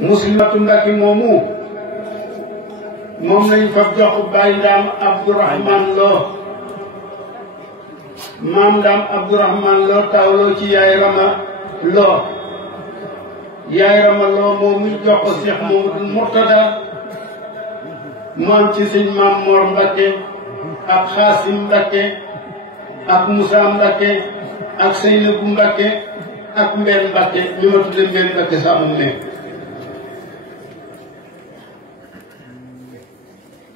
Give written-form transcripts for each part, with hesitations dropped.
Muslimatu Mbàkke moomu moom lañu fa jox Baay Ndaam Abdourahman Lo maam Ndaam Abdourahman Lo tawloo ci yaay Rama Lo yaay Rama Lo moom ñu jox ko Cheikh Mamadou Mourtada moom ci sëñ Maam Mor Mbàkke ak Xaasim Mbàkke ak Moussa Mbàkke ak Seynabu Mbàkke ak Mbeen Mbàkke ñu ma tudde Mbeen Mbàkke saamum ne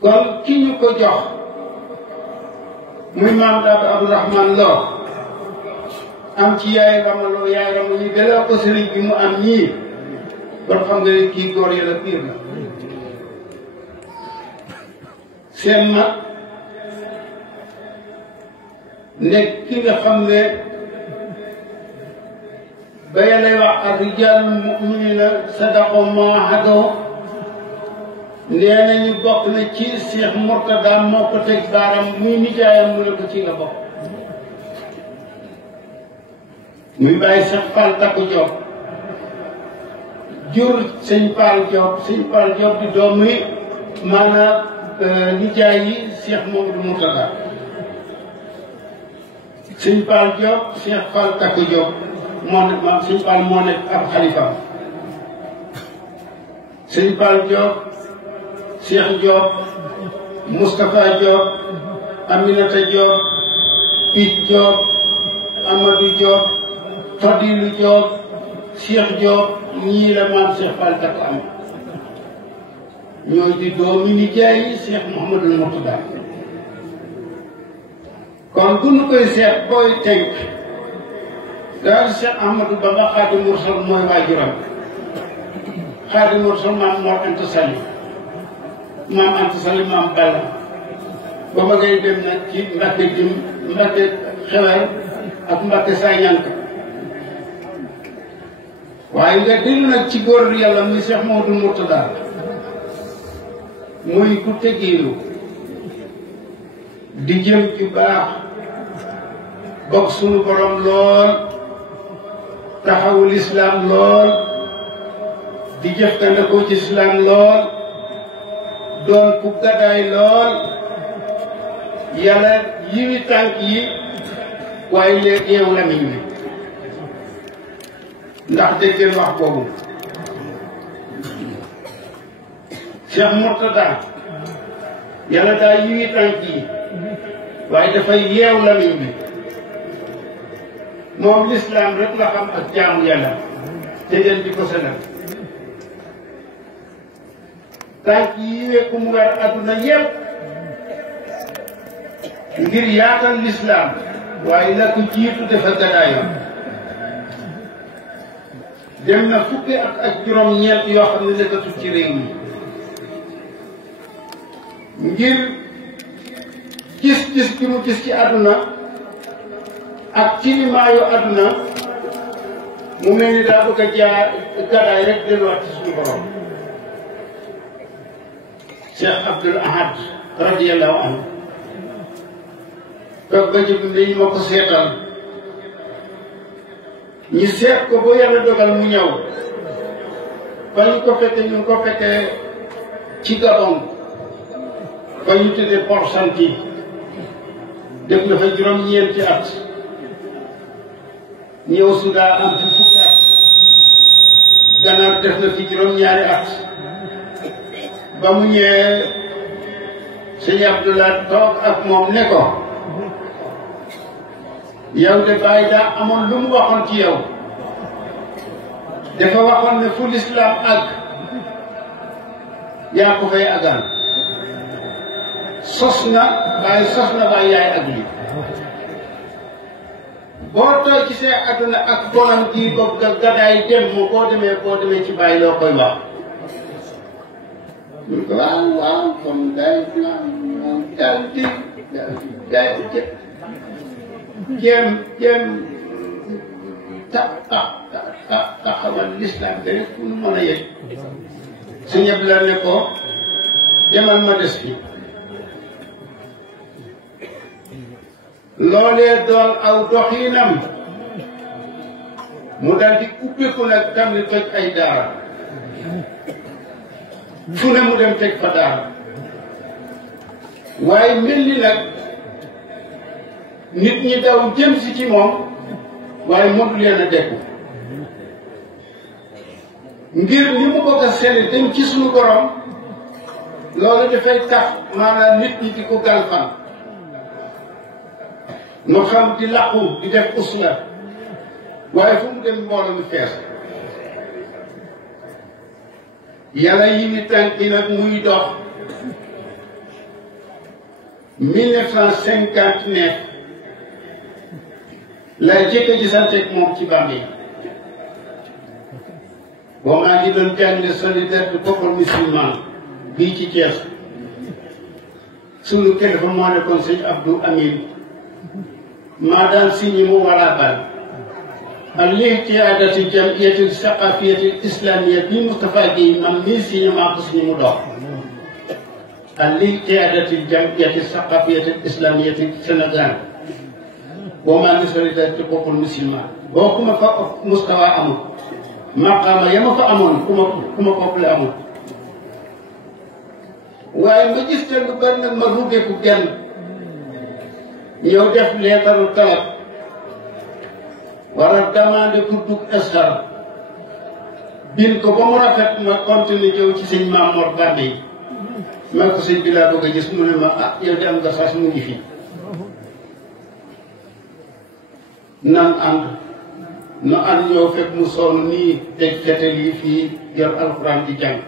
kon ki ñu ko jox muy maam Daaba Abdourahman Lo am ci yaay Rama Lo yaay Rama ñu delloo ko sëriñ bi mu am ñii kon xam nga ne kii góor yàlla piir la seen mag nekk ki nga xam ne ba yàlla wax ak rijaalul mu'minuuna sadaqu maa ahadu nee nañu bokk na ci Cheikh Mourtada moo ko teg baaram muy nijaayam mu ne ko ci nga bokk muy bàyyi Cheikh Fall Takku Diop jur sëñ Fall Diop di doomu maanaam nijaay yi Cheikh Mamadou Mourtada sëñ Fall Diop Cheikh Fall Takku Diop moo nekk maam sëñ Fall moo nekk ab xalifa sëñ Fall Diop Cheikh Diop Moustapha Diop Aminata Diop Pit Diop Amadou Diop Fadilou Diop Cheikh Diop ñii la maam Cheikh Fall Takku am ñooy di doomi nijaay yi Cheikh Mouhamadou Mourtada kon bu ñu koy seet booy tënk daal Cheikh Ahmadou Bamba Xaadimu Rasuul mooy waajuram Xaadimu Rasuul maam Mor Anta Sali maam Anta Sali maam Balla ba ba ngay dem nag ci Mbàkke jëm Mbàkke Xewar ak Mbàkke Sañank waaye nga dellu nag ci góor yàlla muy Cheikh Mamadou Mourtada muy ku tegeelu di jëm ci baax bokk sunu borom lool taxawul islam lool di jëfandikoo ci islam lool doon ku gàddaay lool yàlla yiwi tànk yi waaye léegi yeewu lamiñ bi ndax déggeen wax boobu Cheikh Mourtada yàlla daa yiwi tànk yi waaye dafay yeew lamiñ bi moom lislaam rek la xam ak jaamu yàlla te ngeen di ko senal tànk yi wekku mu war adduna yépp ngir yaatal lislaam waaye la ko jiitu dafa gadaayam dem na fukki ak juróom-ñeent yoo xam ne nekkatul ci réew mi ngir gis-gis bi mu gis ci àdduna ak tilimaayu àdduna mu mel ni daa bëgg a jaar gadaay rek delluwaat ci suñu borom Cheikh Abdoul Ahad radiyallahu anhu toog ba jëm li ñu ma ko seetal ñu seet ko ba yàlla dogal mu ñëw ba ñu ko fekkee ñu ngi ko fekkee ci Gabon ba ñu tuddee Port-Gentil def na fa juróom-ñeenti at ñëw Soudan am fi fukki at Ganaar def na fi juróom-ñaari at ba mu ñëwee sëñ Abdoulaye toog ak moom ne ko yow de bàyyi daa amoon lu mu waxoon ci yow dafa waxoon ne fu lislaam àgg yaa ko fay àggal sos na waaye yaay ak li boo tooy ci see àdduna ak bonam kii boog gadaay dem mu boo demee ci bàyyi loo koy wax ñu ko waaw comme day daal di jéem taxawal lislaam ga rek pour mën a yëg su ñëpp la ne ko demal ma des fi loolee doon aw doxiinam mu dal di ubbeeku nag tamit toj ay daara fu ne mu dem teg fa daara waaye mel ni nag nit ñi daw jëm si ci moom waaye mënul leen a dekku ngir ni mu bëgg a sell dem ci suñu borom loolu dafay tax maanaam nit ñi di ko galfan nu xam di làqu di def usla waaye fu mu dem mbooloo mi fees yàlla yi ni tànk yi nag muy dox 1959 lay jëkk a gisanteeg moom ci Bambey boo maa ngi doon jàng solidaire du peuple musulman bii ci Thiès sunu kilifa moo nekkoon sëñ Abdou Amin maa daan signé mu waraabal al-i'tiyaadati jam'iyyati saqafiyati islamiyya bi Moustapha Guèye man mii signé maa ko signé mu dox al-i'tiyaadati jam'iyyati saqafiyati islamiyati Sénégal boo maa ngi solidaire du peuple musulman boo ku ma fa Moustapha amul maqaama ya ma fa amoon ku ma koppale amul waaye ma gis te lu bari nag ma ruggeeku genn ñëw def leetaru talab war a demandé pour dugg estar bin ko ba mu rafet ma continuer jëw ci sëñ Maam Mor Bambey ma ko sëñ bi laa bëgg a gis mu ne ma ah yow de am nga sas mu ngi fi nan ànd nu ànd ñëw fekk mu sonn nii teg fetel yi fii yor alxuraan di jàng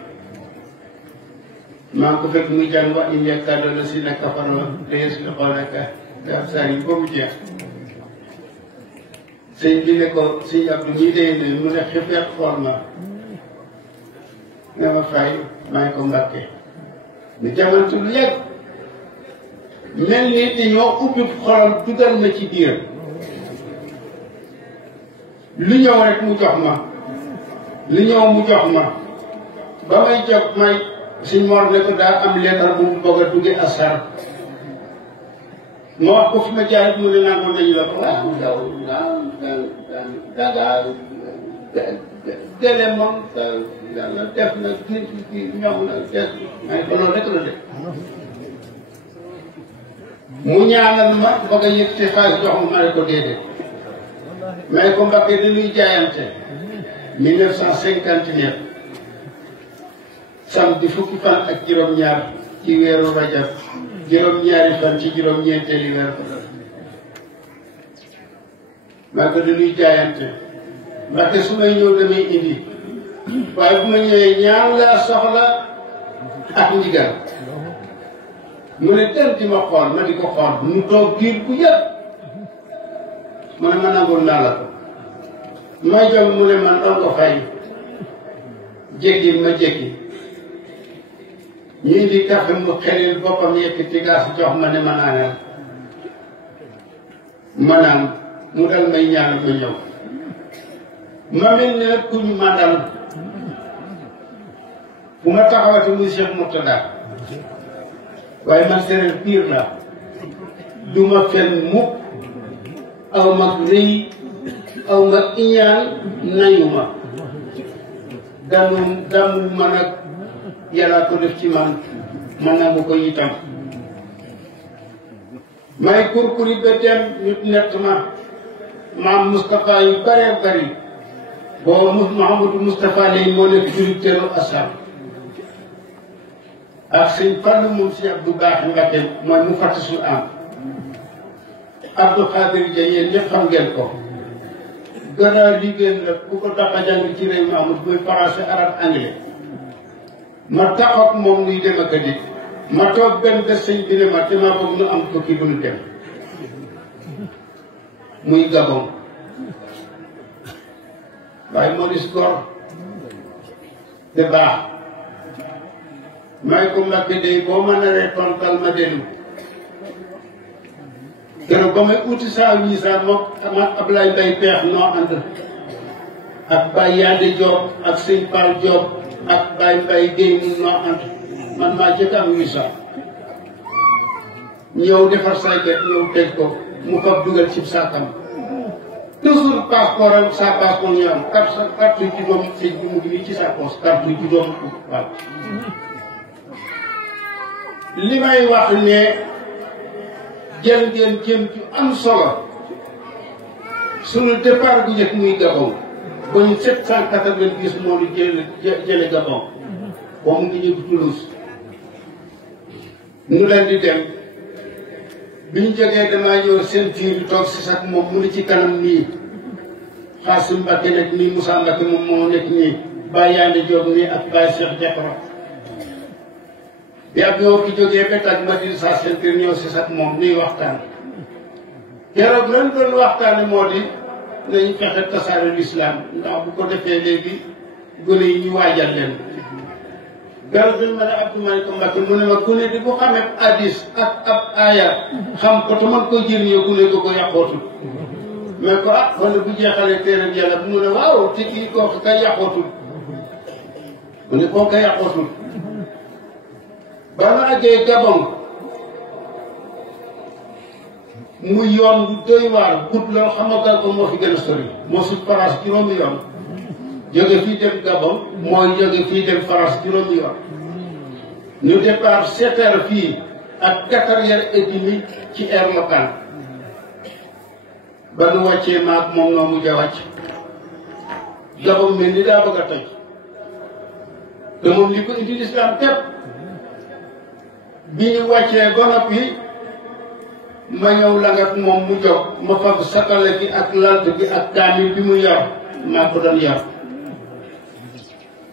maa ngi ko fekk muy jàng wax in yakkaadu llaziina kafaruu layuzliquunaka bi absaarihim ba mu jeex sëñ bi ne ko sëñ Abdou ñii day ne mu ne xifeet xool ma ne ma fay maa ngi ko Mbàkke ñu jàngante lu yàgg mel ni dañoo ubbi xolam dugal ma ci biir lu ñëw rek mu jox ma lu ñëw mu jox ma ba may jox may suñ Mor ne ko daa am leetar bu mu bëgg a dugge asar ma wax ko fi ma jaar mu ne naan ko nañu la ko waaw dangaa dele moom yàlla def na kii ñoom na def may ko noonu rek la def mu ñaanal ma bëgg a yëg te xaalis jox ma ne ko déedéet mais ko Mbàkke dañuy jaayante 1959 samedi fukki fan ak juróom-ñaar ci weeru rajab juróom-ñaari fan ci juróom-ñeenteeli weer ko Mbàkke dañuy jaayante Mbàkke su may ñëw damay indi waaye bu ma ñëwee ñaan laa soxla ak ndigal mu ne dem di ma xool ma di ko xool mu toog diir bu yëpp mu ne ma nangul naa la ko may jom mu ne man doon ko fay jéggi ma jéggi ñu indi café mu xelil boppam yëkkati gaas jox ma ne ma naanal ma naan mu dal may ñaan ko ñëw ma mel ne ku ñu mandal bu ma taxawati muy Cheikh Murtada waaye man séeréer piir la du ma fen mukk aw ma rëy aw ma iñaan nañu ma damu man ak yàlla ko def ci man ma nangu ko itam may kurkuri ba dem ñu nett ma maam Moustapha yu bëree bëri booba Mouhamadou Moustapha lay moo nekk directeur asar ak sëñ Fallu moom si Abdou Baax Mbakke mooy mu fattisul am Abdou Khadir Dia yéen ñëpp xam ngeen ko gannaaw liggéey la ku ko tax a jàng ci réew mi amul muy français arabe anglais ma taxaw moom muy dem ak a dikk ma toog benn bés sëñ bi ne ma damaa bëgg ñu am ko kii bu ñu dem muy Gabon waaye Maurice Gor de baax may ko Mbàkke day boo ma naree tontal ma dellu keroog ba may uti saa visa moom ak Ablaye Mbaye Peex noo ànd ak Baye Yande Diop ak sëñ Paal Diop ak Baye Mbaye Guèye mun noo ànd man maa jëkk am visa ñëw defar sayket ñëw teg ko mu fab dugal ci saakam toujours passeport am sa passeport ñu am carte juróom sëñ bi mu ngi nii ci sa poche carte juróom waaw li may wax ne jël ngeen jëm ci am solo sunu départ bu njëkk muy Gabon ba ñu 790 moo ñu jële Gabon boo mu ngi ñëw Toulouse ñu leen di dem bi ñu jógee damaa ñëw seen tiir bi toog si sax moom mu ni ci kanam nii Xaasim Mbàkke nekk nii Moussa Mbàkke moom moo nekk nii Baye Yande Diop nii ak Baye Cheikh Diakra bi ab ñoo ki jógee ba tag ma di sa seen tiir ñëw si sax moom nuy waxtaan keroog lañ doon waxtaane moo di nañ fexe tasaare l'islam ndax bu ko defee léegi gone yi ñu waajal leen garab bi ma ne Abdou Malick Mbacké mu ne ma ku ne di bu xamee hadis ak ab aaya xam ko te man koo jëriñoo ku ne ko ko yàqootul mais ko ah wala bu jeexalee téere yàlla bu mu ne waaw te kii kooku kay yàqootul mu ne kooku kay yàqootul ba ma àggee Gabon mu yoon bu doy waar gudd loolu xam nga Gabon moo fi gën a sori moo si France juróomi yoon jóge fii dem Gabon mooy jóge fii dem France juróomi yoon ñu départ 7 heures fii ak 4h30 ci air local ba nu wàccee maag moom noo mujj a wàcc Gabon mel ni daa bëgg a toj te moom li ko indi lislaam képp bi ñu wàccee ba noppi ma ñëw la nga moom mu jóg ma fab sakale gi ak lant gi ak kaamil bi mu yor maa ko doon yor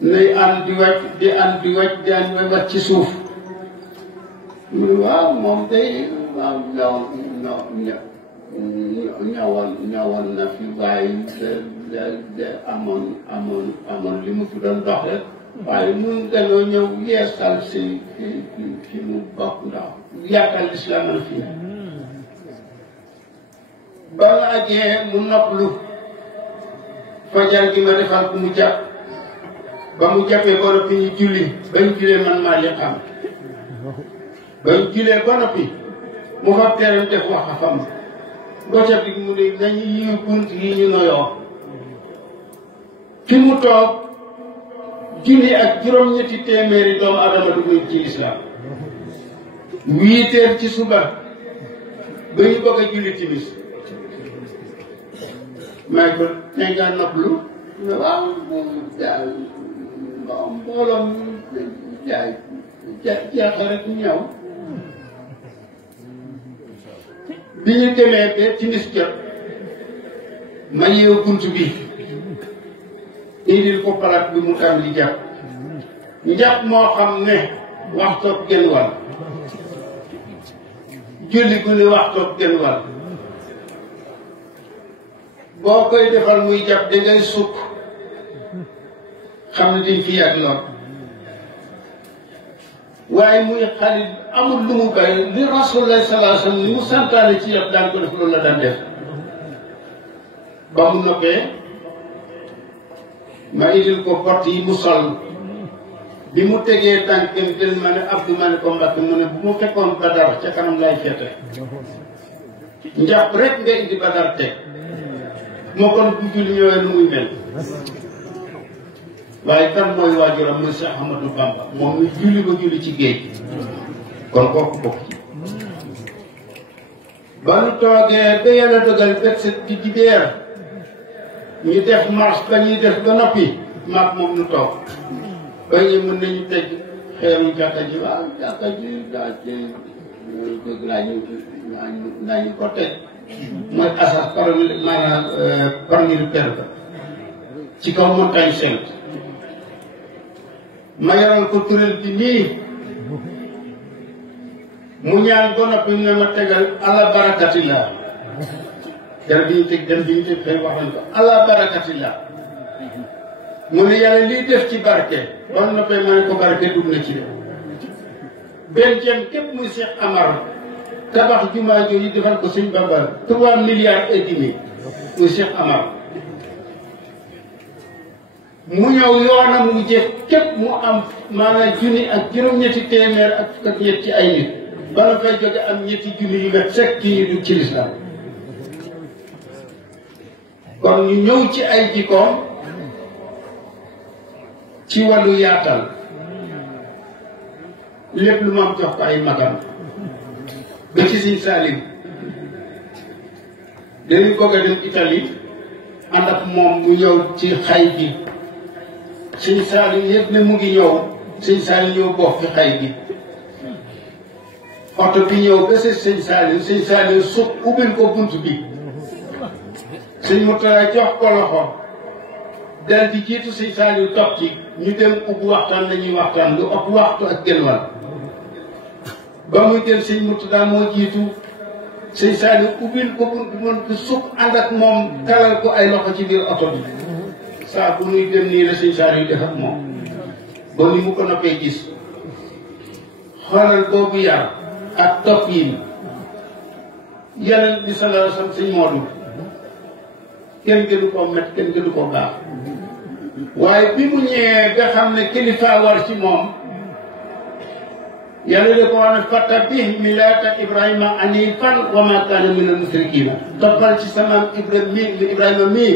nuy ànd di wàcc di ànd di wàcc di ànd di wàcc ci suuf mu ne waaw moom day waaw ñëwoon na fi waaye de amoon li mu fi doon dox rek waaye mun dañoo ñëw yeesal si fi mu bokk ndax yaatal lislaam na fii ba nga àggee mu noppalu fajar gi ma defal ku mu jàpp ba mu jàppee ba noppi ñu julli ba ñu jullee man maa li xam ba ñu jullee ba noppi mu fa teeram def wax a fam bocca bi mu ne nañu yiw bunt yi ñu noyoo fi mu toog junni ak juróom-ñetti téeméeri doomu adama dugg ci lislaam 8 heures ci suba ba ñu bëgg a julli timis may ko nañ ngaa noppalu waaw daal mbooloom jeexe rek ñëw bi ñu demee ba timis jot ma yeewu bunt bi indil ko palaat bi mu tam li jàpp njàpp moo xam ne waxtoog genn wàll julli gu ne waxtoog genn wàll boo koy defal muy jàpp da ngay sukk xam ne dañ fi yàgg lool waaye muy xalit amul lu mu bàyyi li Rasulullah sallallahu alayhi wasallam li mu santaane ci yàpp daan ko def loolu la daan def ba mu noppee ma indil ko porte yi mu sol bi mu tegee tànkam jël ma ne Abdou ma ne ko Mbacké mu ne bu mu fekkoon Badar ca kanam lay fete njàpp rek nga indi Badar teg moo kon bu julli ñëwee nu muy mel waaye kan mooy waajuram muy Cheikh Ahmadou Bamba moom mi julli ba julli ci géej kon kooku bokk ci ba nu toogee ba yàlla dogal bet set di dibeer ñu def marche ba ñuy def ba noppi maag moom nu toog ba ñu mën nañu tëj xeeru jàkka ji waaw jàkka ji daa ci bëgg nañu ko tëj mooy asas par maanaam parmi perba ci kaw montagne sainte ma yoral ko turéel bi nii mu ñaan ba noppi ne ma tegal ala barakatillah der bi ñu teg dem bi ñu teg xëy wax nañ ko ala barakatillah mu ne yàlla liy def ci barke ba noppee ma ne ko barke dugg na ci def benn jëm képp muy Cheikh Amar tabax jumaa jooju defal ko sëñ Bamba 3 milliards et demi muy Cheikh Amar mu ñëw yoonam mu jëf képp mu am maanaam junni ak juróom-ñetti téeméer ak fukk ak ñett ci ay nit bala fay jóge am ñetti junni yu nga fekk ci ñu dugg ci lislaam kon ñu ñëw ci ay jikkoom ci wàllu yaatal lépp lu mam jox ko ay magam ba ci Sëñ Saaliw dañu bëgg a dem Italie ànd ak moom mu ñëw ci xay bi Sëñ Saaliw yëpp ne mu ngi ñëw Sëñ Saaliw ñëw bokk ci xay bi oto bi ñëw ba Sëñ Saaliw suuf ubbil ko bunt bi Sëñ Murtada jox ko loxo dal di jiitu Sëñ Saaliw topp ci ñu dem ubbi waxtaan lañuy waxtaan lu ëpp waxtu ak genn wàll ba muy dem Sëñ Murtada moo jiitu Sëñ Saaliw ubbil ko bunt bi mën ko suuf ànd ak moom kalal ko ay loxo ci biir oto bi saa bu nuy dem nii la Sëñ Saaliw def ak moom ba ni mu ko noppee gis xoolal boobu yar ak topp yi Yonent bi sallallahu alayhi wa sallam Sëñ Moodu kenn gënu koo met kenn gënu koo baax waaye bi mu ñëwee nga xam ne kilifa war ci moom yàlla da ko wax ne fattabih millata Ibrahima hanifan wa ma kaana mina musrikiina toppal ci sama Ibrahima mii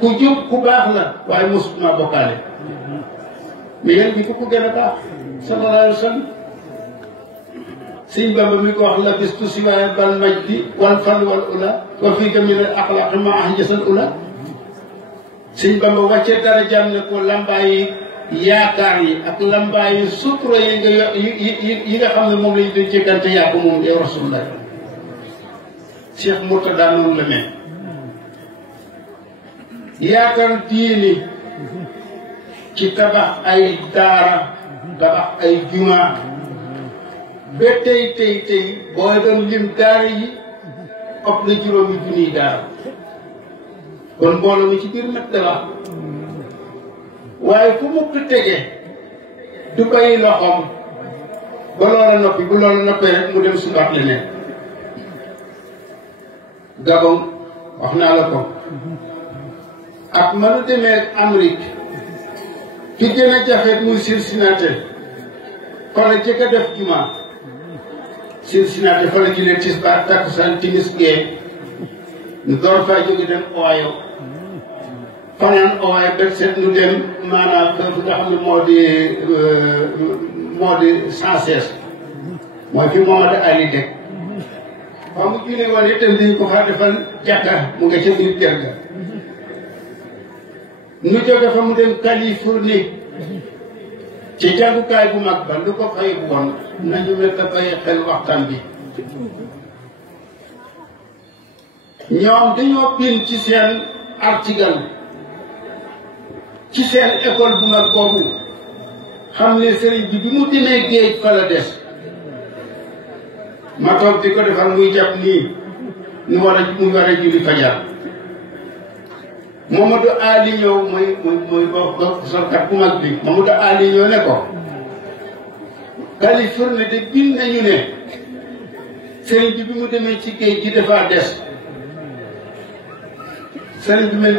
ku jub ku baax la waaye mosut maa bokkaale mais yéen bi ku ko gën a baax sallallahu alayhi wa sallam Sëñ Bamba mi ko wax la bistu siwaaya bal majdi wal fan wal ula wa fii min al axlaaqi ma ahjasal ula Sëñ Bamba wàcce dara jàmm ne ko lambaayi yaakaar yi ak lambaayi sutura yi nga yi nga xam ne moom lañu doon jéggante yaa ko moom yow rasulullah Cheikh Murtada noonu la mel yaatal diini ci tabax ay daara tabax ay juma ba tey boo doon lim daara yi ëpp na juróomi junniy daara kon mbooloo mi ci biir nag la waaye fu mu tege du bàyyi loxoom ba loola noppi bu loola noppee rek mu dem subaat leneen Gabon wax naa la ko ak mënu demee Amérique fi gën a jafe muy Cincinnati fa la jëkk a def juma Cincinnati fa la jullee tisbaar takkusaan timis gee ñu door faa jóge dem Ohio fanaan Ohio bet seet ñu dem maanaam fi nga xam ne moo di 116 mooy fi Mohamed Ali dëkk fa mu julli woon itam dañ ko faa defal jàkka mu nga ca biir kër ga ñu jóge fa mu dem Californie ci jàngukaay bu mag ba lu ko fay woon nañu nekk bàyyi xel waxtaan bi ñoom dañoo bind ci seen article ci seen école bu mag boobu xam ne sëriñ bi mu demee géej fa la des ma toog di ko defal muy jàpp nii muy war a julli fajar Mamadou Ali ñëw mooy solkat bu mag bi Mamadou Ali ñëw ne ko Californie de bind nañu ne sëriñ bi mu demee ci géej gi dafa des sëriñ bi mel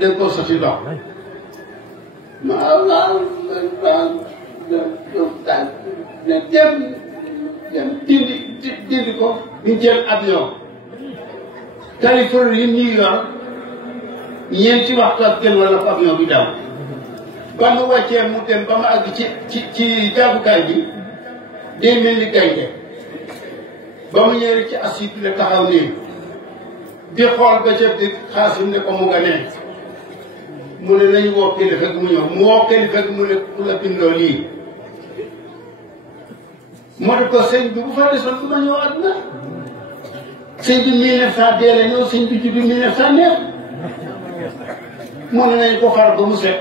dañ ko sotti ndox dem dindi ko ñu jël avion Californie New York ñeenti waxtu ak genn wala ko avion bi daw ba mu wàccee mu dem ba ma àgg ci jàppukaay bi day mel ni gaynde ba mu ñëwee ci assis bi la taxaw nii di xool ba ca di Xaasim ne ko mu nga ne mu ne nañu woo kilifa gi mu ñëw mu woo kilifa gi mu ne ku la bindoo lii moo di ko sëñ bi bu fa desoon du ma ñëw àdduna sëñ bi 1900 dee la ñëw sëñ bi juddu 1909 mu ne nañ ko xar ba mu set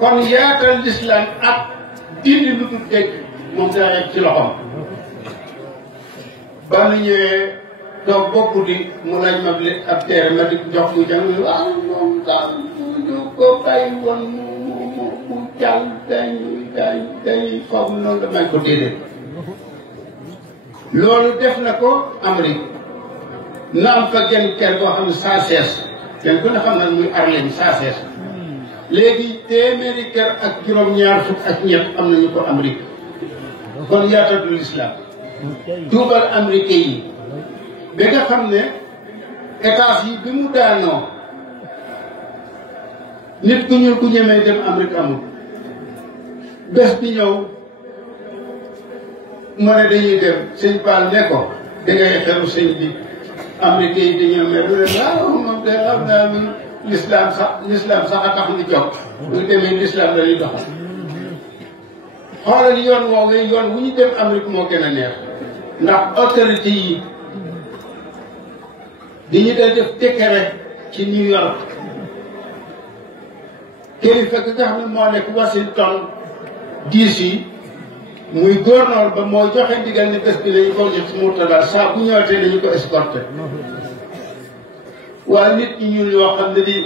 kon yaatal l'islam ak dindi lu dul dégg moom daa nekk ci loxoom ba nu ñëwee toog bopp di mu laaj ma ab teere ma di jox mu jàng ne waaw moom daal ñu ko bàyyi woon mu jàll dañuy foog noonu damay ko déedéet loolu def na ko Amérique na am fa genn kër boo xam ne 116 kenn ku ne xam na muy Arlène 116 léegi téeméeri kër ak juróom-ñaar fukk ak ñett am nañu ko Amérique kon yaatadul islam duubal américain yi ba nga xam ne états yi bi mu daanoo nit ku ñuul ku ñemee dem Amérique amul bés bi ñëw mu ne dañuy dem sëñ Paal ne ko dangay xelu sëñ bi Amérique yi dañoo mel lu ne waaw moom de xam naa ni l'islam sax a tax ni jóg bu demee l'islam la ñuy doxal xoolal yoon woowee yoon wu ñu dem Amérique moo gën a neex ndax autorité yi dañu dee def décret ci New York kilifa gi nga xam ne moo nekk Washington DC muy gouverneur ba moo joxe ndigal ni bés bi lañu ko jox si Murtada saa bu ñëwatee dañu ko escorté waaye nit ñi ñuul yoo xam ne di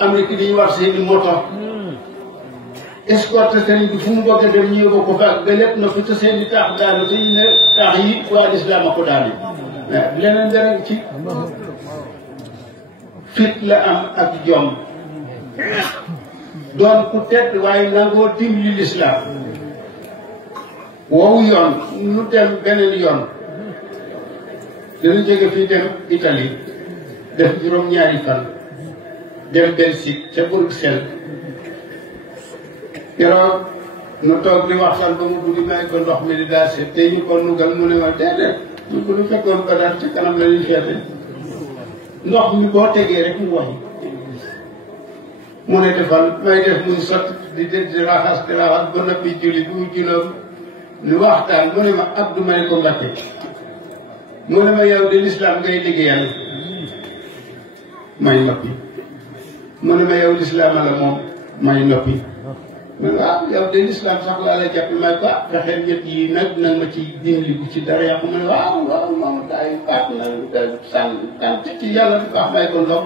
Amérique di ñu war seeni moto escorté sëriñ bi fu mu bëgg a dem ñu yóbbu ko fa ak lépp na fi te seen i taax daanu te ñu ne taax yi waa lislaam a ko daanu leneen dara ci fit la am ak jom doon ku tedd waaye nangoo dimbali lislaam woowu yoon nu dem beneen yoon dañu jóge fii dem Italie def juróom-ñaari fan dem Belgique ca Bruxelles keroog nu toog di waxtaan ba mu dugg may ko ndox mi di daal seet te ñu ko nugal mu ne ma déedéet ñu ko lu fekkoon ba daal ci kanam la ñuy feete ndox mi boo tegee rek mu woy mu ne defal may def muy sotti di raxas ba noppi julli bu mu juloom nu waxtaan mu ne ma Abdou ma ne ko Mbacké mu ne ma yow de l'islam ngay liggéeyal may noppi mu ne ma yow l'islam la moom may noppi mu ne waaw yow de l'islam sax laa la jàpp may ko fexeel ñett yi nag ma ci dimbali bu ci dara yàqu mu ne waaw moom daay baax na sant ci yàlla di baax may ko ndox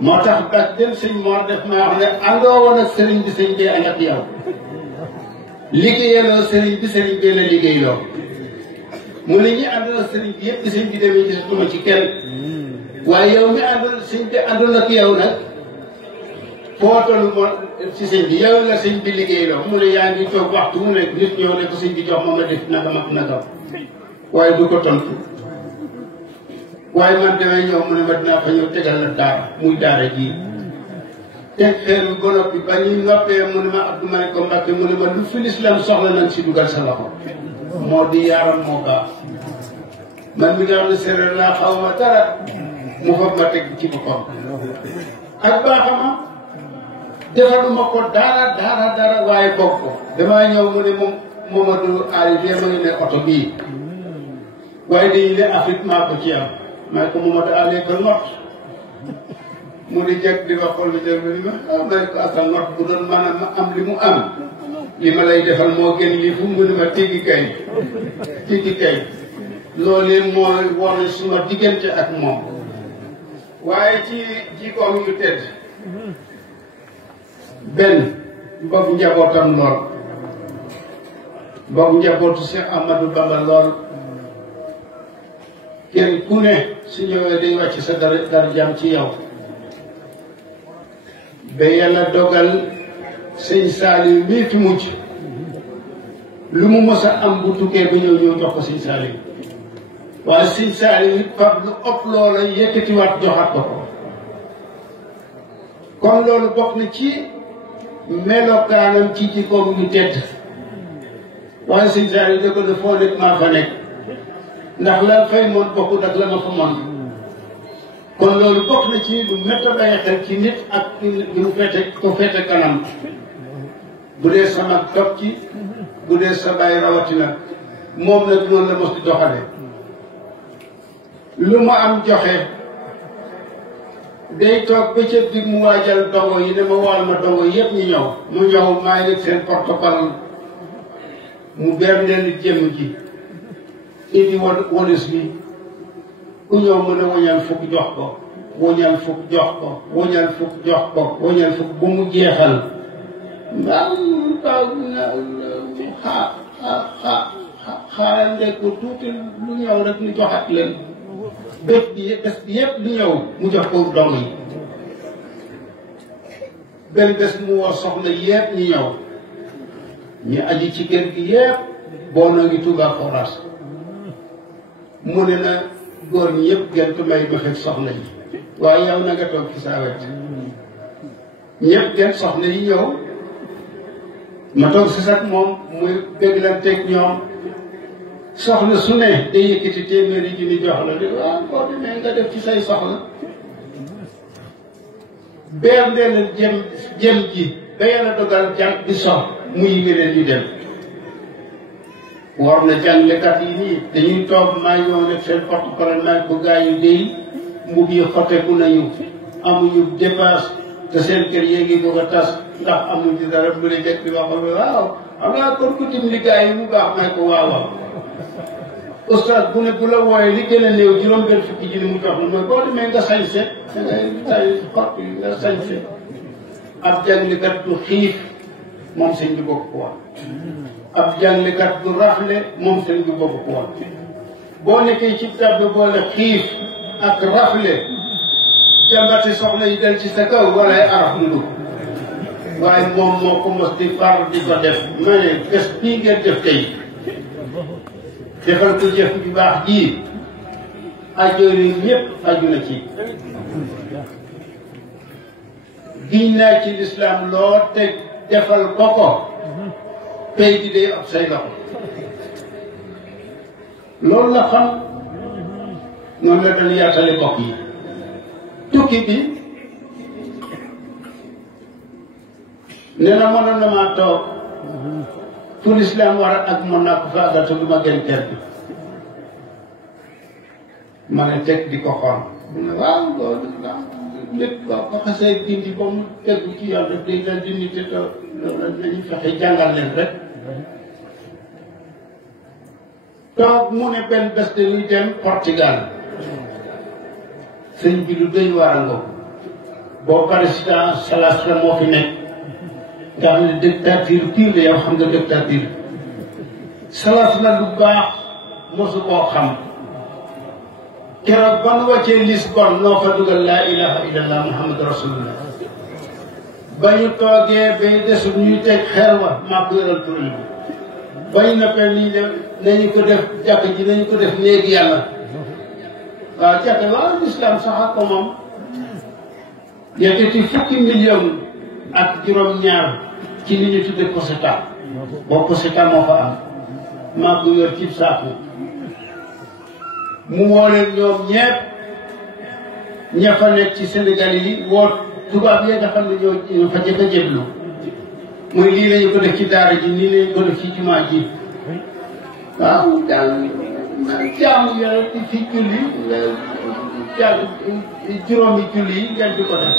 moo tax bak dem sëñ Mor def maa wax ne àndoo woon ak sëriñ bi sëñ bee ànd ak yow liggéeyaloo sëriñ bi sëriñ bee la liggéeyloo mu ne ñi àndal ak sëriñ bi yëpp di sëñ bi demee gisatuma ci kenn waaye yow mi àndal sëñ bi àndal ak yow nag foo tollu moom ci sëñ bi yow la sëñ bi liggéeyloo mu ne yaa ngi toog waxtu mu nekk nit ñëw ne ko sëñ bi jox ma def nagam ak nagam waaye du ko tontu waaye man damay ñëw mu ne ma dinaa fa ñëw tegal la daara muy daara ji teg xeer bi ba noppi ba ñu noppee mu ne ma Abdou ma ne ko Mbacké mu ne ma lu fi lislaam soxla nañ si dugal sa loxo moo di yaaram moo baax man mi nga xam ne séeréer laa xaw ma dara mu fab ma teg ci boppam ak baaxama defaluma ko dara waaye bokk ko damaa ñëw mu ne moom Mamadou arrivé ma ngi ne oto bii waaye dañu ne Afrique maa ko ci am maa ko Mamadou Allé ko not mu di jeg di wax xool bi dégg ni ma may ko asal not bu doon maanaam ma am li mu am li ma lay defal moo gën lii fu mu ne ma tiggi kay loolu mooy wone suma diggante ak moom waaye ci jikkoom yu tedd benn bëgg njabootam lool bëgg njabootu Cheikh Ahmadou Bamba lool kenn ku ne su ñëwee day wàcc sa darajaam ci yow ba yàlla dogal sëñ Saliou mii fi mujj lu mu mos a am bu tukkee ba ñëw jox ko sëñ Saliou waaye sëñ Saliou it fab lu ëpp loola yëkkatiwaat joxaat ko kon loolu bokk na ci melokaanam ci jikkoom yu tedd waaye sëñ Saliou da ko ne foo nekk maa fa nekk ndax la fay moon bokkut ak la ma fa moon kon loolu bokk na ci lu métti bàyyi xel ci nit ak lu fete kanam bu dee sama topp ci bu dee sa bàyyi rawatina moom nag noonu la mos di doxale lu ma am joxe day toog ba ca biir mu waajal dongo yi ne ma waal ma dongo yëpp ñu ñëw mu ñëw maa ngi seen porte-parole mu ber leen jëmm ji indi walis bi ku ñëw mën a wañal fukk jox ko wañal fukk jox ko wañal fukk jox ko wañal fukk bu mu jeexal xaaral ndekku tuuti lu ñëw rek ñu joxat leen bés bi yëpp lu ñëw mu jox ko dong yi benn bés mu woo soxna yëpp ñu ñëw ñu aji ci kër gi yëpp boo na ngi Touba Forage mu ne na góor ñi yëpp gën ko may ma fekk soxna yi waaye yow na nga toog ci saa wet ñëpp gën soxna yi ñëw ma toog si sax moom muy déglanteeg ñoom soxna su ne day yëkkati téeméeri junni jox la di waaw boo demee nga def ci say soxla beer leen jëm ji ba yàlla dogal jàng di sox muy gëneen ñu dem war na jàngalekat yi nii dañuy toog maa ñëw rek seen porte-parole maag bu gaa yu déy mbub yi xoteeku nañu amuñu dépasse te seen kër yéegi bëgg a tas ndax amuñ ci dara mu ne jekk bi waxal waaw xam naa kon ku dimbali gaa yi mu baax may ko waaw ustaas bu ne bu la wooyee li gën a néew juróom-benn fukki junni mu jox la mooy boo demee nga sañse da ngay say xott yi nga sañse ab jàngalekat du xiif moom sëñ bi bokk ko wax ab jàngalekat du rafle moom sëñ bi bokk ko wax boo nekkee ci tab boole xiif ak rafle jàmbati soxla yi del ci sa kaw wala ay araf lu dugg waaye moom moo ko mos di far di ko def ma ne bés bii ngeen def tey defal ko jëf bi baax ji ajoori ñëpp aju na ci giñ naa ci lislaam loo teg defal ko pay di day ab say loxo loolu la xam noonu la dañu yaatale bokk yi tukki bi nee na mënoon na maa toog fu lislaam war ak mën naa ko faagal te du ma gën kër bi ma ne teg di ko xool mu ne waaw loolu lépp boo ko xasee dindi ba mu tegu ci yoon daf day dal dindi te loolu nañu fexe jàngal leen rek toog mu ne benn bés de luy dem Portugal sëñ bi lu doy waar ngoo boo président Salas la moo fi nekk nga xam ne dictature pire la yow xam nga dictature Salas la lu baax mosu koo xam keroog ba nu wàccee Lisbonne noo fa dugal laa ilaha illallah muhammad rasulullah ba ñu toogee bay desul ñuy teg xeer wa maa ko yoral tural bi bañ na pen niñ def nañu ko def jàkk ji nañu ko def néegi yàlla waaw jàkk waaw l'islam sax ko moom yëkkati fukki million ak juróom-ñaar ci li ñu tudde COSETA boo COSETA moo fa am maa ko yor ci saaku mu woo leen ñoom ñepp ña fa nekk ci Sénégal yi woo tubaab yi nga xam ne ñoo fa jëkk a jéblu mooy lii lañu ko def ci daara ji nii lañu ko def ci jumaa ji waaw daal jaamu yàlla di fi julli juróomi julli yi ngeen di ko def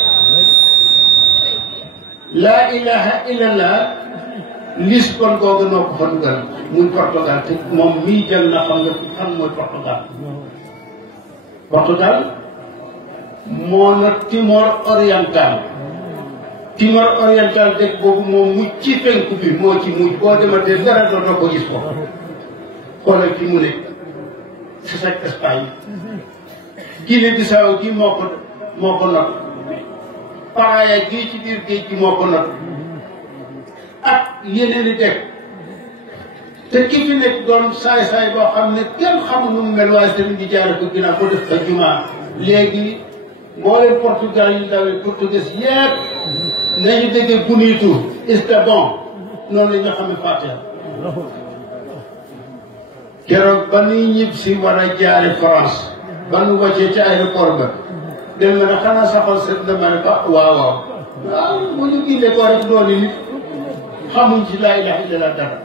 laa ilaha illallah Lisbonne googu noo ko fa dugal muy Portugal te moom mii jël na xam nga xam mooy Portugal moo na Timor oriental dëkk boobu moom mujj ci penku bi moo ci mujj boo dematee dara dootoo ko gis ko xoolal fi mu ne si sa Espagne Guinée-Bissau gi moo ko not Paaya gii ci biir géej gi moo ko not ak yeneen i dëkk te ki fi nekk doon saay-saay boo xam ne kenn xamul nu mu mel waaye tamit di jaare ko ginnaaw ko def fa jumaa léegi mboolem Portugal yu ndaw yi portugais yépp nañu déggee bonito está bon noonu la ñu xam ne Fatiha keroog ba nuy ñib si war a jaare France ba nu wàccee ci aéroport ba dem na ne xanaa saxal set na ma ne ko waaw bu ñu gindee ko rek dooni nit xamuñ ci laa ilaha illallah dara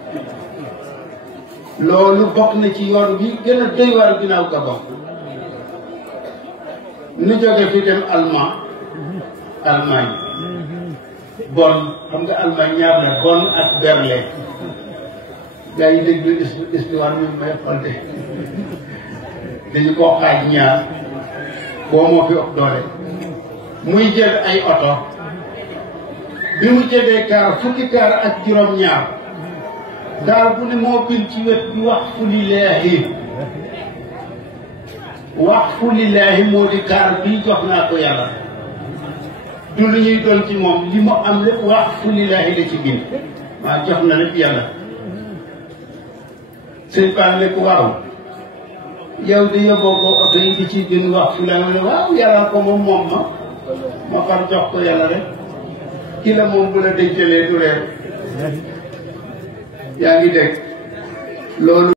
loolu bokk na ci yoon bi gën a doy waar ginnaaw Gabon nu jóge fi dem Allemagne Bonn xam nga Allemagne ñaar la Bonn ak Berlin gars yi déglu histoire ñu may xool de dañu koo xaaj ñaar boo moo fi ëpp doole muy jël ay oto bi mu jëlee kaar fukki kaar ak juróom-ñaar daal bu ne moo bind ci wet bi waqfu lillaahi moo di kaar bii jox naa ko yàlla du lu ñuy doon ci moom li mu am lépp waqfu lillaahi la ci bind waaw jox na lépp yàlla sëñ Ba ne ko waaw yow di yóbboo ko oto yi di ci bind wax fu la ne waaw yàlla ko moom ma far jox ko yàlla rek ki la moom bu la dencalee du reer yaa ngi dégg loolu